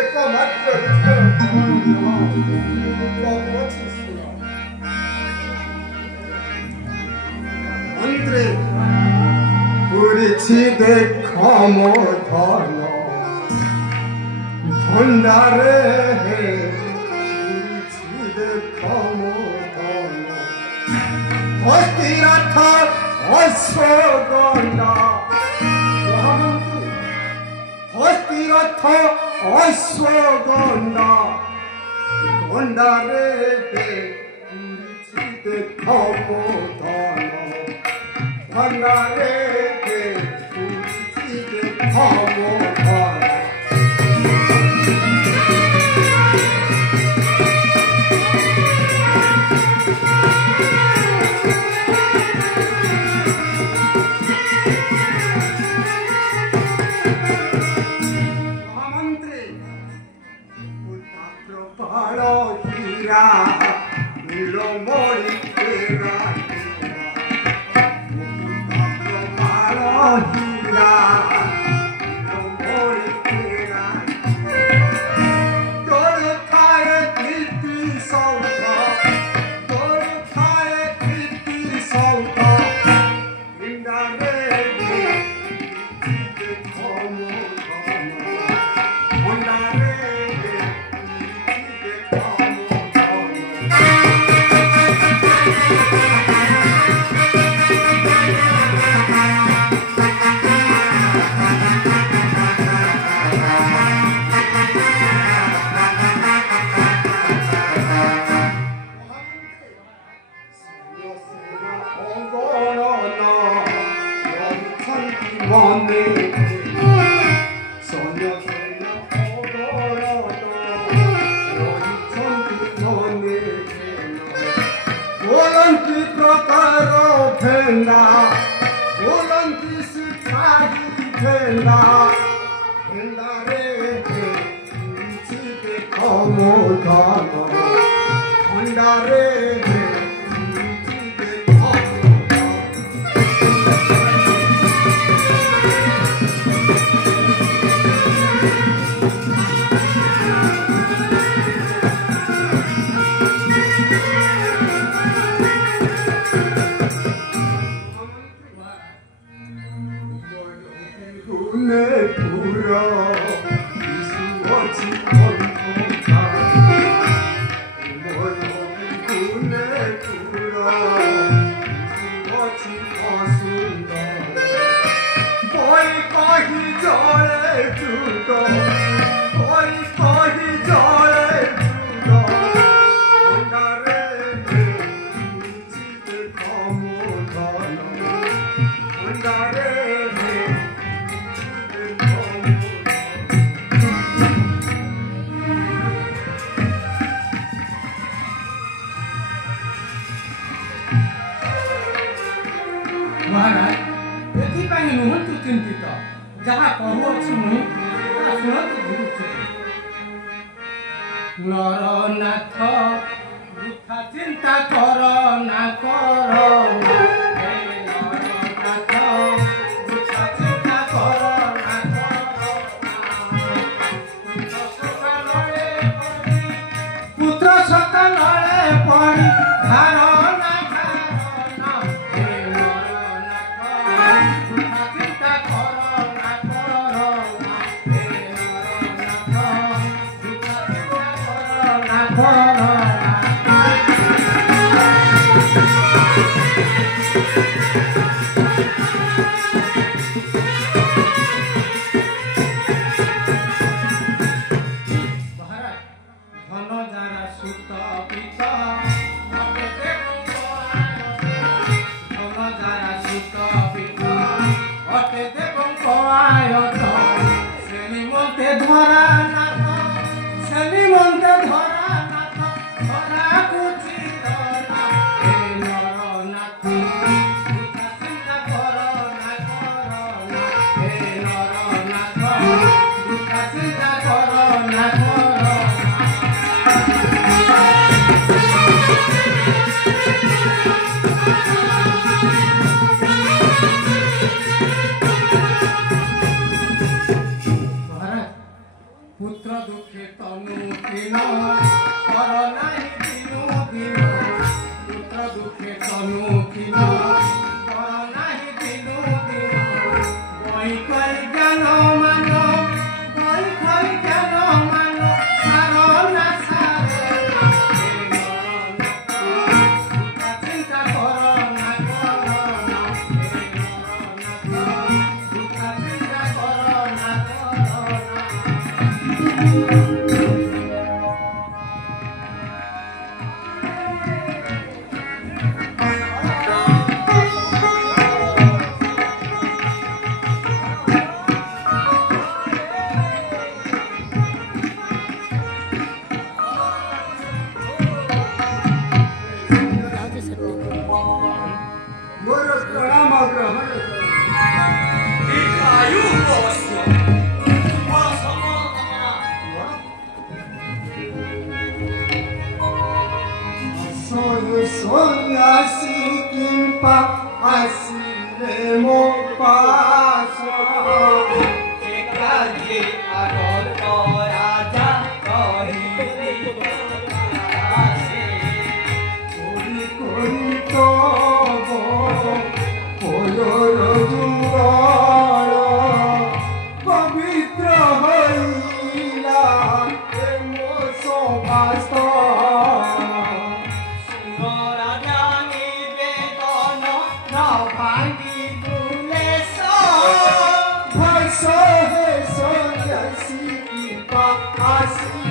एकमात्र मंत्री पुरिछि देख मो धन भंडारे पुरिछि देख मो धन हस्तिरथ अश्वगंधा हस्तिरथ अश्वगंधा गंडारे पुरिछि देख मो धन भंडारे पुरिछि देख मो धन धरा नाथ पुत्र दुखे तनु किन कर नाही दिनु दिन पुत्र दुखे तनु किन कर नाही दिनु दिन कोई कोई ज्ञान मान कोई कोई ज्ञान मान सारो ना सारो चिंता कर ना कर ना चिंता कर ना मोर प्रणाम ग्रहण दीर्घायु अवश्य सोन्यासी किंपा आसिले मो पास एकाजी आगत राजा कहिली आसे कोई कोई तो कोयोर जुंगल पवित्र हईला ए मो सोबास राजा निवेदन न भांगी दुलेश भाषा है सोन्यासी किंपा आसिले